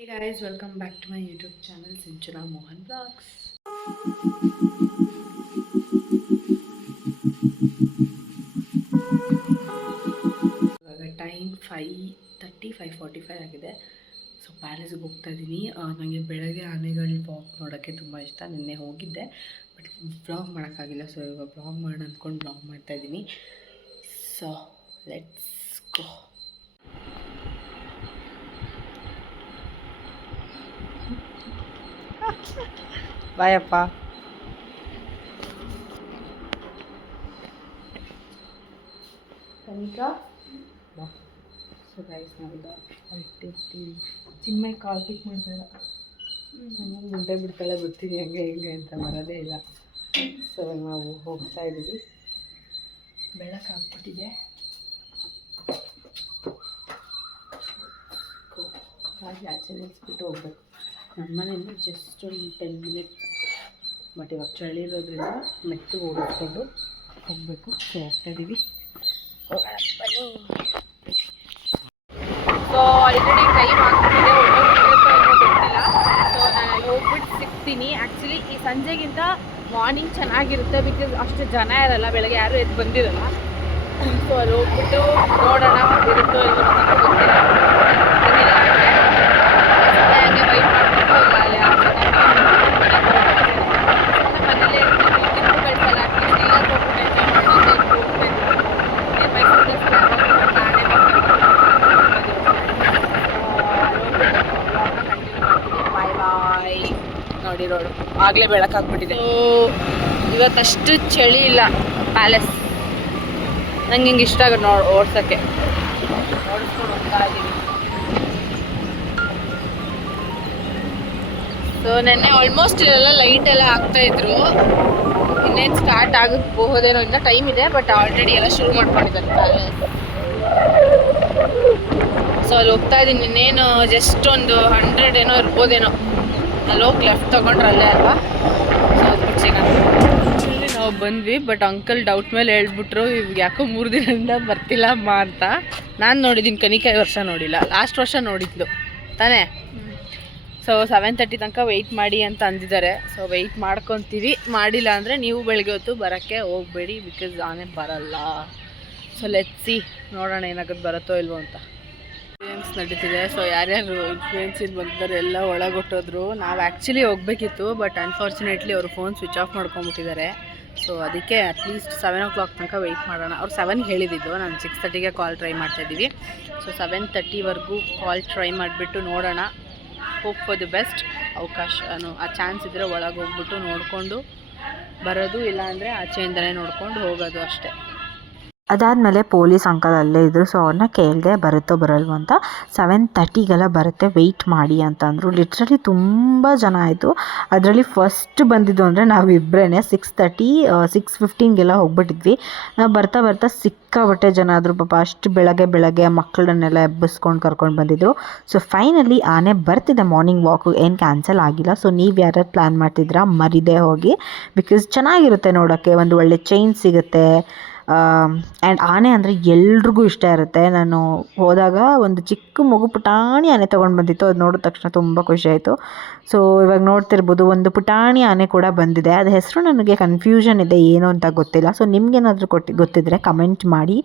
Hey guys, welcome back to my YouTube channel Sinchana Mohan Vlogs. ಇವಾಗ time 5:45 ಆಗಿದೆ. So ಪ್ಯಾಲೇಸ್ಗೆ ಹೋಗ್ತಾ ಇದ್ದೀನಿ. ನನಗೆ ಬೆಳಗ್ಗೆ ಆನೆಗಳು ವಾಕ್ ನೋಡೋಕ್ಕೆ ತುಂಬ ಇಷ್ಟ. ನಿನ್ನೆ ಹೋಗಿದ್ದೆ ಬಟ್ ವ್ಲಾಗ್ ಮಾಡೋಕ್ಕಾಗಿಲ್ಲ. ಸೊ ಇವಾಗ ವ್ಲಾಗ್ ಮಾಡೋಣ ಅಂದ್ಕೊಂಡು ವ್ಲಾಗ್ ಮಾಡ್ತಾಯಿದ್ದೀನಿ. So let's go. ಬಾಯಪ್ಪ. ಕನಿಕಾ ಬಾ. ಸೊ ಗೈಸ್ ನಾವೀಗ ಹೊರಟಿರ್ತೀವಿ. ಚಿನ್ಮಯ್ ಕಾಲ್ ಪಿಕ್ ಮಾಡ್ತಾಯಿಲ್ಲ. ಮುಂದೆ ಬಿಡ್ತಾಳೆ ಬರ್ತೀನಿ ಹಂಗೆ ಹಿಂಗೆ ಅಂತ ಬರೋದೇ ಇಲ್ಲ. ಸೊ ನಾವು ಹೋಗ್ತಾ ಇದ್ದೀವಿ. ಬೆಳಕಾಗ್ಬಿಟ್ಟಿದೆ. ಹಾಗೆ ಆಚೆ ನಿಲ್ಲಿಸ್ಬಿಟ್ಟು ಹೋಗ್ಬೇಕು. ನಮ್ಮ ಮನೆಯಿಂದ ಜಸ್ಟ್ ಒಂದು 10 ಮಿನಿಟ್. ಬಟ್ ಇವಾಗ ಚಳಿ ಇರೋದ್ರಿಂದ ಮೆತ್ತು ಓಡಿಸ್ಕೊಂಡು ಹೋಗಬೇಕು. ಸೊ ಹೋಗ್ತಾಯಿದ್ದೀವಿ. ಸೊ ಆಲ್ರೆಡಿ ಟೈಮ್ ಆಗ್ತಿದೆ, ಗೊತ್ತಿಲ್ಲ. ಸೊ ನಾನು ಅಲ್ಲಿ ಹೋಗ್ಬಿಟ್ಟು ಸಿಗ್ತೀನಿ. ಆ್ಯಕ್ಚುಲಿ ಈ ಸಂಜೆಗಿಂತ ಮಾರ್ನಿಂಗ್ ಚೆನ್ನಾಗಿರುತ್ತೆ, ಬಿಕಾಸ್ ಅಷ್ಟು ಜನ ಇರಲ್ಲ, ಬೆಳಗ್ಗೆ ಯಾರೂ ಎದ್ದು ಬಂದಿರಲ್ಲ. ಸೊ ಅಲ್ಲಿ ಹೋಗ್ಬಿಟ್ಟು ನೋಡೋಣ ಇರುತ್ತೋ ಇಲ್ಲೋ ಗೊತ್ತಿಲ್ಲ. ಹಂಗೆ ವೈಟ್ ಮಾಡಿಬಿಟ್ಟು ಅಲ್ಲಿ ಮನೇಲೇ ಇರ್ತೀವಿ. ತಿಂದು ಕಳಿಸಲ್ಲ, ಅಟ್ಲೀಸ್ಟ್ ಇಲ್ಲ ಹೋಗ್ಬಿಟ್ಟು ಎಂಜಾಯ್ ಮಾಡೋದು ಹೋಗ್ಬೇಕು. ಬಾಯ್ ಬಾಯ್. ನೋಡಿ ರೋಡು ಆಗಲೇ ಬೆಳಕಾಗ್ಬಿಟ್ಟಿದೆ. ಇವತ್ತಷ್ಟು ಚಳಿ ಇಲ್ಲ ಪ್ಯಾಲೇಸ್. ನಂಗೆ ಹಿಂಗೆ ಇಷ್ಟ ಆಗುತ್ತೆ ಓಡ್ಸೋಕ್ಕೆ. ಓಡಿಸ್ಕೊಂಡು ಹೋಗ್ತಾ ಇದ್ದೀವಿ. ಸೊ ನೆನ್ನೆ ಆಲ್ಮೋಸ್ಟ್ ಇಲ್ಲೆಲ್ಲ ಲೈಟ್ ಎಲ್ಲ ಹಾಕ್ತಾಯಿದ್ರು. ಇನ್ನೇನು ಸ್ಟಾರ್ಟ್ ಆಗಬಹುದೇನೋ, ಇನ್ನೂ ಟೈಮ್ ಇದೆ. ಬಟ್ ಆಲ್ರೆಡಿ ಎಲ್ಲ ಶುರು ಮಾಡ್ಕೊಂಡಿದ್ದಾರೆ ಪ್ಯಾಲೇಸ್. ಸೊ ಅಲ್ಲಿ ಹೋಗ್ತಾ ಇದ್ದೀನಿ. ಇನ್ನೇನು ಜಸ್ಟ್ ಒಂದು 100 ಏನೋ ಇರ್ಬೋದೇನೋ. ಅಲ್ಲಿ ಹೋಗಿ ಲೆಫ್ಟ್ ತೊಗೊಂಡ್ರಲ್ಲೇ ಅಲ್ವಾ. ಸೊ ಅದು ಸಿಗೋಣ. ಆ್ಯಕ್ಚುಲಿ ನಾವು ಬಂದ್ವಿ, ಬಟ್ ಅಂಕಲ್ ಡೌಟ್ ಮೇಲೆ ಹೇಳ್ಬಿಟ್ರು ಇವಾಗ ಯಾಕೋ 3 ದಿನದಿಂದ ಬರ್ತಿಲ್ಲ ಅಮ್ಮ ಅಂತ. ನಾನು ನೋಡಿದ್ದೀನಿ, ಕನಿಕಾ ಈ ವರ್ಷ ನೋಡಿಲ್ಲ, ಲಾಸ್ಟ್ ವರ್ಷ ನೋಡಿದ್ಲು ತಾನೇ. ಸೊ 7:30 ತನಕ ವೆಯ್ಟ್ ಮಾಡಿ ಅಂತ ಅಂದಿದ್ದಾರೆ. ಸೊ ವೆಯ್ಟ್ ಮಾಡ್ಕೊತೀವಿ. ಮಾಡಿಲ್ಲ ಅಂದರೆ ನೀವು ಬೆಳಗ್ಗೆ ಹೊತ್ತು ಬರೋಕ್ಕೆ ಹೋಗಬೇಡಿ, ಬಿಕಾಸ್ ಆನೆ ಬರಲ್ಲ. ಸೊ ಲೆಟ್ಸಿ ನೋಡೋಣ ಏನಾಗುತ್ತೆ, ಬರುತ್ತೋ ಇಲ್ವೋ ಅಂತ. ಇನ್ಫ್ಲೂಯೆನ್ಸ್ ನಡೀತಿದೆ. ಸೊ ಯಾರ್ಯಾರು ಇನ್ಫ್ಲೂಯೆನ್ಸಿಗೆ ಬಂದಿದ್ದಾರೆ ಎಲ್ಲ ಒಳಗೊಟ್ಟೋದ್ರು. ನಾವು ಆ್ಯಕ್ಚುಲಿ ಹೋಗಬೇಕಿತ್ತು, ಬಟ್ ಅನ್ಫಾರ್ಚುನೇಟ್ಲಿ ಅವರು ಫೋನ್ ಸ್ವಿಚ್ ಆಫ್ ಮಾಡ್ಕೊಂಬಿಟ್ಟಿದ್ದಾರೆ. ಸೊ ಅದಕ್ಕೆ ಅಟ್ಲೀಸ್ಟ್ 7 o'clock ತನಕ ವೆಯ್ಟ್ ಮಾಡೋಣ. ಅವ್ರು 7ಗೆ ಹೇಳಿದ್ದು, ನಾನು 6:30ಗೆ ಕಾಲ್ ಟ್ರೈ ಮಾಡ್ತಾಯಿದ್ದೀವಿ. ಸೊ 7:30ವರೆಗೂ ಕಾಲ್ ಟ್ರೈ ಮಾಡಿಬಿಟ್ಟು ನೋಡೋಣ. Hope for the best. ಅವಕಾಶ ಆ ಚಾನ್ಸ್ ಇದ್ದರೆ ಒಳಗೆ ಹೋಗ್ಬಿಟ್ಟು ನೋಡಿಕೊಂಡು ಬರೋದು, ಇಲ್ಲಾಂದರೆ ಆಚೆಯಿಂದಲೇ ನೋಡ್ಕೊಂಡು ಹೋಗೋದು ಅಷ್ಟೇ. ಅದಾದಮೇಲೆ ಪೊಲೀಸ್ ಅಂಕಲ್ ಅಲ್ಲೇ ಇದ್ದರು. ಸೊ ಅವ್ರನ್ನ ಕೇಳಿದೆ ಬರುತ್ತೋ ಬರಲ್ವೋ ಅಂತ. 7:30ಗೆಲ್ಲ ಬರುತ್ತೆ, ವೆಯ್ಟ್ ಮಾಡಿ ಅಂತಂದರು. ಲಿಟ್ರಲಿ ತುಂಬ ಜನ ಆಯಿತು. ಅದರಲ್ಲಿ ಫಸ್ಟ್ ಬಂದಿದ್ದು ಅಂದರೆ ನಾವಿಬ್ಬರೇ. 6:30 6:15ಗೆಲ್ಲ ಹೋಗ್ಬಿಟ್ಟಿದ್ವಿ. ನಾವು ಬರ್ತಾ ಬರ್ತಾ ಸಿಕ್ಕಾಬಟ್ಟೆ ಜನ ಆದರು ಪಾಪ. ಅಷ್ಟು ಬೆಳಗ್ಗೆ ಮಕ್ಕಳನ್ನೆಲ್ಲ ಎಬ್ಬಿಸ್ಕೊಂಡು ಕರ್ಕೊಂಡು ಬಂದಿದ್ದರು. ಸೊ ಫೈನಲಿ ಆನೆ ಬರ್ತಿದೆ. ಮಾರ್ನಿಂಗ್ ವಾಕು ಏನು ಕ್ಯಾನ್ಸಲ್ ಆಗಿಲ್ಲ. ಸೊ ನೀವು ಯಾರ್ಯಾರು ಪ್ಲ್ಯಾನ್ ಮಾಡ್ತಿದ್ದೀರಾ ಮರಿದೇ ಹೋಗಿ, ಬಿಕಾಸ್ ಚೆನ್ನಾಗಿರುತ್ತೆ ನೋಡೋಕ್ಕೆ. ಒಂದು ಒಳ್ಳೆ ಚೈನ್ ಸಿಗುತ್ತೆ. ಆ್ಯಂಡ್ ಆನೆ ಅಂದರೆ ಎಲ್ರಿಗೂ ಇಷ್ಟ ಇರುತ್ತೆ. ನಾನು ಹೋದಾಗ ಒಂದು ಚಿಕ್ಕ ಮಗು ಪುಟಾಣಿ ಆನೆ ತೊಗೊಂಡು ಬಂದಿತ್ತು. ಅದು ನೋಡಿದ ತಕ್ಷಣ ತುಂಬ ಖುಷಿಯಾಯಿತು. ಸೊ ಇವಾಗ ನೋಡ್ತಿರ್ಬೋದು, ಒಂದು ಪುಟಾಣಿ ಆನೆ ಕೂಡ ಬಂದಿದೆ. ಅದು ಹೆಸರು ನನಗೆ ಕನ್ಫ್ಯೂಷನ್ ಇದೆ, ಏನು ಅಂತ ಗೊತ್ತಿಲ್ಲ. ಸೊ ನಿಮಗೇನಾದರೂ ಗೊತ್ತಿದ್ದರೆ ಕಮೆಂಟ್ ಮಾಡಿ.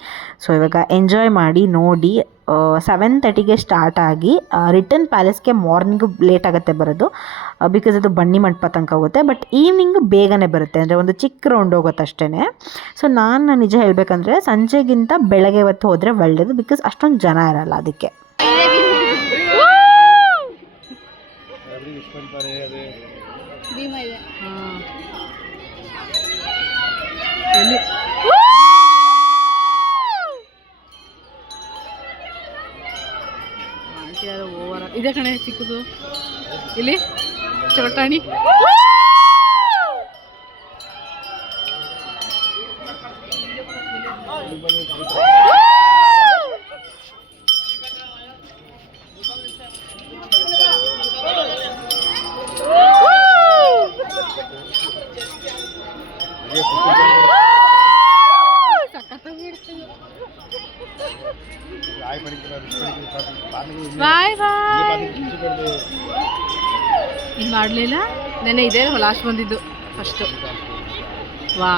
ಸೊ ಇವಾಗ ಎಂಜಾಯ್ ಮಾಡಿ ನೋಡಿ. 7:30ಗೆ ಸ್ಟಾರ್ಟ್ ಆಗಿ ರಿಟರ್ನ್ ಪ್ಯಾಲೇಸ್ಗೆ ಮಾರ್ನಿಂಗು ಲೇಟ್ ಆಗುತ್ತೆ ಬರೋದು, ಬಿಕಾಸ್ ಅದು ಬನ್ನಿ ಮಂಟಪ ತನಕ ಹೋಗುತ್ತೆ. ಬಟ್ ಈವ್ನಿಂಗು ಬೇಗನೆ ಬರುತ್ತೆ, ಅಂದರೆ ಒಂದು ಚಿಕ್ಕ ರೌಂಡ್ ಹೋಗುತ್ತೆ ಅಷ್ಟೇ. ಸೊ ನಾನು ನಿಜ ಹೇಳಬೇಕಂದ್ರೆ ಸಂಜೆಗಿಂತ ಬೆಳಗ್ಗೆ ಹೊತ್ತು ಹೋದರೆ ಒಳ್ಳೆಯದು, ಬಿಕಾಸ್ ಅಷ್ಟೊಂದು ಜನ ಇರಲ್ಲ ಅದಕ್ಕೆ. ಇದೇ ಕಣೆ ಚಿಕ್ಕದು ಇಲ್ಲಿ ಚೋಟಾಣಿ. Bye bye. ಇದು ಮಾಡಲಿಲ್ಲ. ನೆನ್ನೆ ಇದೇ ಲಾಸ್ಟ್ ಬಂದಿದ್ದು ಫಸ್ಟು. ವಾ,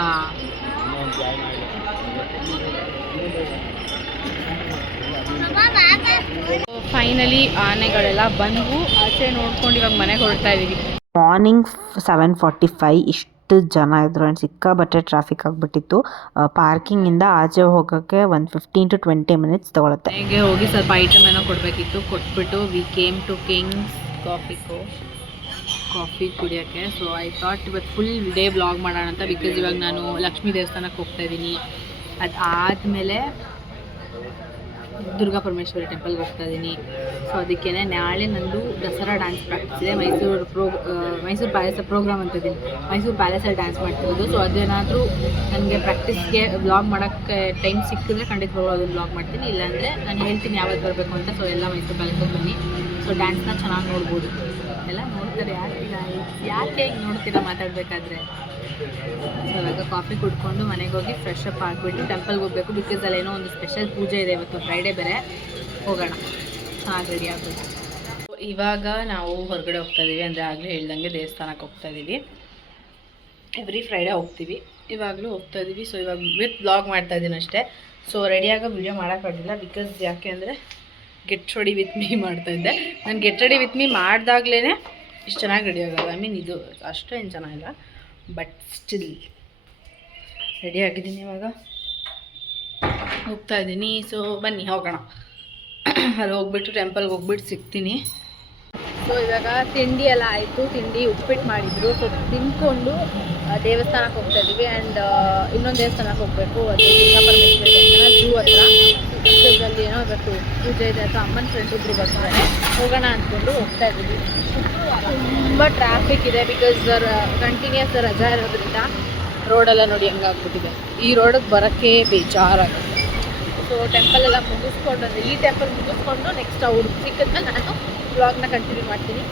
ಫೈನಲಿ ಆನೆಗಳೆಲ್ಲ ಬಂದವು. ಆಚೆ ನೋಡ್ಕೊಂಡು ಇವಾಗ ಮನೆಗೆ ಹೊರಡ್ತಾ ಇದೀವಿ. ಮಾರ್ನಿಂಗ್ 7:45 ಇಷ್ಟು ಜನ ಇದ್ರು ಆ್ಯಂಡ್ ಸಿಕ್ಕಾಬಟ್ಟೆ ಟ್ರಾಫಿಕ್ ಆಗಿಬಿಟ್ಟಿತ್ತು. ಪಾರ್ಕಿಂಗಿಂದ ಆಚೆ ಹೋಗೋಕ್ಕೆ ಒಂದು 15 to 20 ಮಿನಿಟ್ಸ್ ತೊಗೊಳುತ್ತೆ. ಮನೆಗೆ ಹೋಗಿ ಸ್ವಲ್ಪ ಐಟಮ್ ಏನೋ ಕೊಡಬೇಕಿತ್ತು, ಕೊಟ್ಬಿಟ್ಟು we came to Kings coffee ಕುಡಿಯೋಕ್ಕೆ. ಸೊ ಐ ಥಾಟ್ ಇವತ್ತು ಫುಲ್ ಡೇ ವ್ಲಾಗ್ ಮಾಡೋಣ ಅಂತ. ಬಿಕಾಸ್ ಇವಾಗ ನಾನು ಲಕ್ಷ್ಮೀ ದೇವಸ್ಥಾನಕ್ಕೆ ಹೋಗ್ತಾ ಇದ್ದೀನಿ. ಅದಾದಮೇಲೆ ದುರ್ಗಾ ಪರಮೇಶ್ವರಿ ಟೆಂಪಲ್ಗೆ ಹೋಗ್ತಾ ಇದ್ದೀನಿ. ಸೊ ಅದಕ್ಕೇ ನಾಳೆ ನಂದು ದಸರಾ ಡ್ಯಾನ್ಸ್ ಪ್ರಾಕ್ಟೀಸ್ ಇದೆ. ಮೈಸೂರು ಪ್ಯಾಲೇಸ್ ಪ್ರೋಗ್ರಾಮ್ ಅಂತ ಇದ್ದೀನಿ. ಮೈಸೂರು ಪ್ಯಾಲೇಸಲ್ಲಿ ಡ್ಯಾನ್ಸ್ ಮಾಡ್ತಿರೋದು. ಸೊ ಅದೇನಾದರೂ ನನಗೆ ಪ್ರಾಕ್ಟೀಸ್ಗೆ ವ್ಲಾಗ್ ಮಾಡೋಕ್ಕೆ ಟೈಮ್ ಸಿಕ್ಕಿದ್ರೆ ಖಂಡಿತವಾಗ್ಲೂ ಅದನ್ನು ವ್ಲಾಗ್ ಮಾಡ್ತೀನಿ. ಇಲ್ಲಾಂದರೆ ನಾನು ಹೇಳ್ತೀನಿ ಯಾವತ್ತು ಬರಬೇಕು ಅಂತ. ಸೊ ಎಲ್ಲ ಮೈಸೂರು ಪ್ಯಾಲೇಸ್ಗೆ ಬನ್ನಿ. ಸೊ ಡ್ಯಾನ್ಸ್ನ ಚೆನ್ನಾಗಿ ನೋಡ್ಬೋದು. ಎಲ್ಲ ನೋಡ್ತಾರೆ. ಯಾಕೆ ಈಗ ನೋಡ್ತೀರಾ ಮಾತಾಡಬೇಕಾದ್ರೆ. ಸೊ ಇವಾಗ ಕಾಫಿ ಕುಡ್ಕೊಂಡು ಮನೆಗೆ ಹೋಗಿ ಫ್ರೆಶ್ ಅಪ್ ಆಗಿಬಿಟ್ಟು ಟೆಂಪಲ್ಗೆ ಹೋಗಬೇಕು. ಬಿಕಾಸ್ ಅಲ್ಲೇನೋ ಒಂದು ಸ್ಪೆಷಲ್ ಪೂಜೆ ಇದೆ ಇವತ್ತು, ಫ್ರೈಡೇ ಬೇರೆ. ಹೋಗೋಣ, ಚೆನ್ನಾಗಿ ರೆಡಿ ಆಗಬೇಕು. ಇವಾಗ ನಾವು ಹೊರಗಡೆ ಹೋಗ್ತಾ ಇದ್ದೀವಿ. ಅಂದರೆ ಆಗಲೇ ಹೇಳ್ದಂಗೆ ದೇವಸ್ಥಾನಕ್ಕೆ ಹೋಗ್ತಾ ಇದ್ದೀವಿ. ಎವ್ರಿ ಫ್ರೈಡೇ ಹೋಗ್ತೀವಿ. ಇವಾಗಲೂ ಹೋಗ್ತಾ ಇದ್ದೀವಿ. ಸೊ ಇವಾಗ ವಿತ್ ವ್ಲಾಗ್ ಮಾಡ್ತಾ ಇದ್ದೀನಿ ಅಷ್ಟೇ. ಸೊ ರೆಡಿಯಾಗೋ ವೀಡಿಯೋ ಮಾಡೋಕ್ಕಾಗಿಲ್ಲ. ಬಿಕಾಸ್ ಯಾಕೆ ಅಂದರೆ ಗೆಟ್ ರೆಡಿ ವಿತ್ ಮೀ ಮಾಡ್ತಾಯಿದ್ದೆ. ನಾನು ಗೆಟ್ ರೆಡಿ ವಿತ್ ಮೀ ಮಾಡಿದಾಗ್ಲೇ ಇಷ್ಟು ಚೆನ್ನಾಗಿ ರೆಡಿ ಆಗೋದು. ಐ ಮೀನ್ ಇದು ಅಷ್ಟು ಏನು ಚೆನ್ನಾಗಿಲ್ಲ, ಬಟ್ ಸ್ಟಿಲ್ ರೆಡಿ ಆಗಿದ್ದೀನಿ. ಇವಾಗ ಹೋಗ್ತಾ ಇದ್ದೀನಿ. ಸೊ ಬನ್ನಿ ಹೋಗೋಣ. ಅಲ್ಲಿ ಹೋಗ್ಬಿಟ್ಟು ಟೆಂಪಲ್ಗೆ ಹೋಗ್ಬಿಟ್ಟು ಸಿಗ್ತೀನಿ. ಸೊ ಇವಾಗ ತಿಂಡಿ ಎಲ್ಲ ಆಯಿತು. ತಿಂಡಿ ಉಪ್ಪಿಟ್ಟು ಮಾಡಿದ್ರು. ಸೊ ತಿನ್ಕೊಂಡು ದೇವಸ್ಥಾನಕ್ಕೆ ಹೋಗ್ತಾ ಇದ್ದೀವಿ. ಆ್ಯಂಡ್ ಇನ್ನೊಂದು ದೇವಸ್ಥಾನಕ್ಕೆ ಹೋಗಬೇಕು. ಅದು ದುರ್ಗಾ ಪರಮೇಶ್ವರಿ ದೇವಸ್ಥಾನ, ಜೂ ಹತ್ರ. ಅಲ್ಲಿ ಏನೋ ಇವತ್ತು ಪೂಜೆ ಇದೆ ಅಂತ ಅಮ್ಮನ ಫ್ರೆಂಡ್ ಇಬ್ಬರು ಬರ್ತಾರೆ. ಹೋಗೋಣ ಅಂದ್ಕೊಂಡು ಹೋಗ್ತಾ ಇದ್ದೀವಿ. ತುಂಬ ಟ್ರಾಫಿಕ್ ಇದೆ. ಬಿಕಾಸ್ ಕಂಟಿನ್ಯೂಸ್ ರಜಾ ಇರೋದ್ರಿಂದ ರೋಡೆಲ್ಲ ನೋಡಿ ಹಂಗಾಗ್ಬಿಟ್ಟಿದೆ. ಈ ರೋಡಿಗೆ ಬರೋಕ್ಕೆ ಬೇಜಾರಾಗುತ್ತೆ. ಸೊ ಟೆಂಪಲೆಲ್ಲ ಮುಗಿಸ್ಕೊಂಡು, ಅಂದರೆ ಈ ಟೆಂಪಲ್ ಮುಗಿಸ್ಕೊಂಡು ನೆಕ್ಸ್ಟ್ ಅವ್ರು ಸಿಕ್ಕಿದ್ಮೇಲೆ ನಾನು ವ್ಲಾಗ್ನ ಕಂಟಿನ್ಯೂ ಮಾಡ್ತೀನಿ.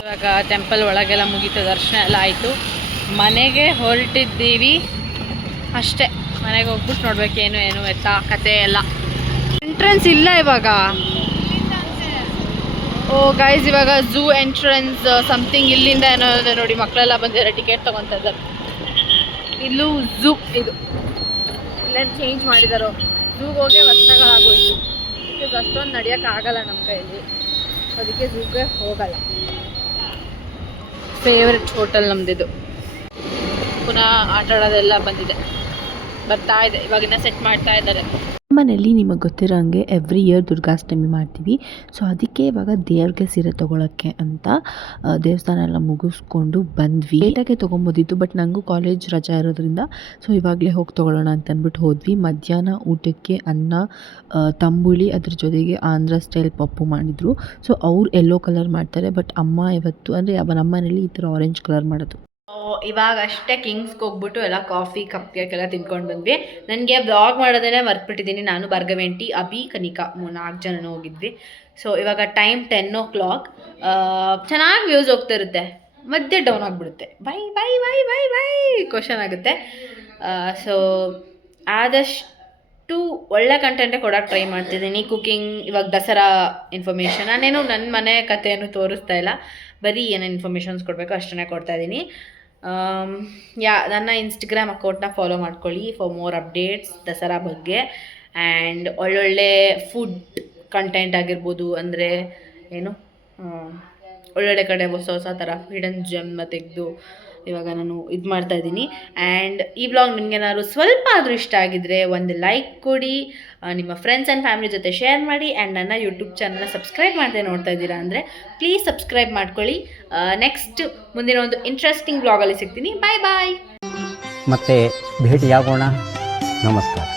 ಇವಾಗ ಟೆಂಪಲ್ ಒಳಗೆಲ್ಲ ಮುಗೀತು, ದರ್ಶನ ಎಲ್ಲ ಆಯಿತು. ಮನೆಗೆ ಹೊರಟಿದ್ದೀವಿ ಅಷ್ಟೇ. ಮನೆಗೆ ಹೋಗ್ಬಿಟ್ಟು ನೋಡ್ಬೇಕು ಏನು ಎತ್ತ ಕತೆ ಎಲ್ಲ. ಎಂಟ್ರೆನ್ಸ್ ಇಲ್ಲ ಇವಾಗ. ಓ ಗೈಸ್, ಇವಾಗ ಝೂ ಎಂಟ್ರೆನ್ಸ್ ಸಮಥಿಂಗ್ ಇಲ್ಲಿಂದ ಏನೋ ಇದೆ ನೋಡಿ. ಮಕ್ಕಳೆಲ್ಲ ಬಂದಿದ್ದಾರೆ, ಟಿಕೆಟ್ ತೊಗೊತಾ ಇದ್ದಾರೆ. ಇಲ್ಲೂ ಝೂ ಇದು ಇಲ್ಲೇನು ಚೇಂಜ್ ಮಾಡಿದಾರೋ. ಝೂಗೆ ಹೋಗಿ ವರ್ಷಗಳಾಗೋಯ್ತು. ಬಿಕಾಸ್ ಅಷ್ಟೊಂದು ನಡೆಯೋಕ್ಕಾಗಲ್ಲ ನಮ್ಮ ಕೈಯಲ್ಲಿ. ಅದಕ್ಕೆ ಝೂಗೆ ಹೋಗಲ್ಲ. ಫೇವ್ರೆಟ್ ಹೋಟೆಲ್ ನಮ್ಮದಿದು. ಪುನಃ ಆಟ ಆಡೋದೆಲ್ಲ ಬರ್ತಾ ಇದೆ. ಇವಾಗಿನ್ನ ಸೆಟ್ ಮಾಡ್ತಾ ಇದ್ದಾರೆ. ಮನೇಲಿ ನಿಮಗೆ ಗೊತ್ತಿರೋ ಹಂಗೆ ಎವ್ರಿ ಇಯರ್ ದುರ್ಗಾಷ್ಟಮಿ ಮಾಡ್ತೀವಿ. ಸೊ ಅದಕ್ಕೆ ಇವಾಗ ದೇವ್ರಿಗೆ ಸೀರೆ ತೊಗೊಳಕ್ಕೆ ಅಂತ ದೇವಸ್ಥಾನ ಎಲ್ಲ ಮುಗಿಸ್ಕೊಂಡು ಬಂದ್ವಿ. ಲೇಟಾಗೆ ತೊಗೊಬೋದಿತ್ತು, ಬಟ್ ನನಗೂ ಕಾಲೇಜ್ ರಜಾ ಇರೋದ್ರಿಂದ ಸೊ ಇವಾಗಲೇ ಹೋಗಿ ತೊಗೊಳ್ಳೋಣ ಅಂತ ಅಂದ್ಬಿಟ್ಟು ಹೋದ್ವಿ. ಮಧ್ಯಾಹ್ನ ಊಟಕ್ಕೆ ಅನ್ನ, ತಂಬುಳಿ, ಅದ್ರ ಜೊತೆಗೆ ಆಂಧ್ರ ಸ್ಟೈಲ್ ಪಪ್ಪು ಮಾಡಿದರು. ಸೊ ಅವ್ರು ಯೆಲ್ಲೋ ಕಲರ್ ಮಾಡ್ತಾರೆ, ಬಟ್ ಅಮ್ಮ ಇವತ್ತು ಅಂದರೆ ನಮ್ಮ ಮನೇಲಿ ಈ ಥರ ಆರೆಂಜ್ ಕಲರ್ ಮಾಡೋದು. ಇವಾಗ ಅಷ್ಟೇ ಕಿಂಗ್ಸ್ಗೆ ಹೋಗ್ಬಿಟ್ಟು ಎಲ್ಲ ಕಾಫಿ ಕಪ್ ಕೇಕ್ ಎಲ್ಲ ತಿನ್ಕೊಂಡು ಬಂದ್ವಿ. ನನಗೆ ಬ್ಲಾಗ್ ಮಾಡೋದೇ ಮರ್ತ್ಬಿಟ್ಟಿದ್ದೀನಿ. ನಾನು ಭಾರ್ಗವಿ, ಅಭಿ, ಕನಿಕಾ 4 ಜನನೂ ಹೋಗಿದ್ವಿ. ಸೊ ಇವಾಗ ಟೈಮ್ 10 o'clock. ಚೆನ್ನಾಗಿ ವ್ಯೂಸ್ ಹೋಗ್ತಾ ಇರುತ್ತೆ, ಮಧ್ಯೆ ಡೌನ್ ಆಗಿಬಿಡುತ್ತೆ. Bye bye bye bye bye question ಆಗುತ್ತೆ. ಸೊ ಆದಷ್ಟು ಒಳ್ಳೆ ಕಂಟೆಂಟೇ ಕೊಡೋಕ್ಕೆ ಟ್ರೈ ಮಾಡ್ತಿದ್ದೀನಿ. ಕುಕಿಂಗ್, ಇವಾಗ ದಸರಾ ಇನ್ಫಾರ್ಮೇಷನ್. ನಾನೇನು ನನ್ನ ಮನೆ ಕಥೆಯನ್ನು ತೋರಿಸ್ತಾ ಇಲ್ಲ, ಬರೀ ಏನೇನು ಇನ್ಫಾರ್ಮೇಷನ್ಸ್ ಕೊಡಬೇಕು ಅಷ್ಟನ್ನೇ ಕೊಡ್ತಾಯಿದ್ದೀನಿ. ನನ್ನ ಇನ್ಸ್ಟಾಗ್ರಾಮ್ ಅಕೌಂಟ್ನ ಫಾಲೋ ಮಾಡ್ಕೊಳ್ಳಿ ಫಾರ್ ಮೋರ್ ಅಪ್ಡೇಟ್ಸ್ ದಸರಾ ಬಗ್ಗೆ. ಆ್ಯಂಡ್ ಒಳ್ಳೊಳ್ಳೆ ಫುಡ್ ಕಂಟೆಂಟ್ ಆಗಿರ್ಬೋದು, ಅಂದರೆ ಏನು ಒಳ್ಳೊಳ್ಳೆ ಕಡೆ ಹೊಸ ಥರ ಹಿಡನ್ ಜೆಮ್ನ ತೆಗೆದು ಇವಾಗ ನಾನು ಇದು ಮಾಡ್ತಾಯಿದ್ದೀನಿ. ಆ್ಯಂಡ್ ಈ ವ್ಲಾಗ್ ನಿಮಗೇನಾದ್ರು ಸ್ವಲ್ಪ ಆದರೂ ಇಷ್ಟ ಆಗಿದ್ದರೆ ಒಂದು ಲೈಕ್ ಕೊಡಿ, ನಿಮ್ಮ ಫ್ರೆಂಡ್ಸ್ ಆ್ಯಂಡ್ ಫ್ಯಾಮಿಲಿ ಜೊತೆ ಶೇರ್ ಮಾಡಿ. ಆ್ಯಂಡ್ ನನ್ನ ಯೂಟ್ಯೂಬ್ ಚಾನಲ್ನ ಸಬ್ಸ್ಕ್ರೈಬ್ ಮಾಡದೆ ನೋಡ್ತಾ ಇದ್ದೀರಾ ಅಂದರೆ ಪ್ಲೀಸ್ ಸಬ್ಸ್ಕ್ರೈಬ್ ಮಾಡ್ಕೊಳ್ಳಿ. ನೆಕ್ಸ್ಟ್ ಮುಂದಿನ ಒಂದು ಇಂಟ್ರೆಸ್ಟಿಂಗ್ ವ್ಲಾಗಲ್ಲಿ ಸಿಗ್ತೀನಿ. ಬಾಯ್ ಬಾಯ್. ಮತ್ತೆ ಭೇಟಿಯಾಗೋಣ. ನಮಸ್ಕಾರ.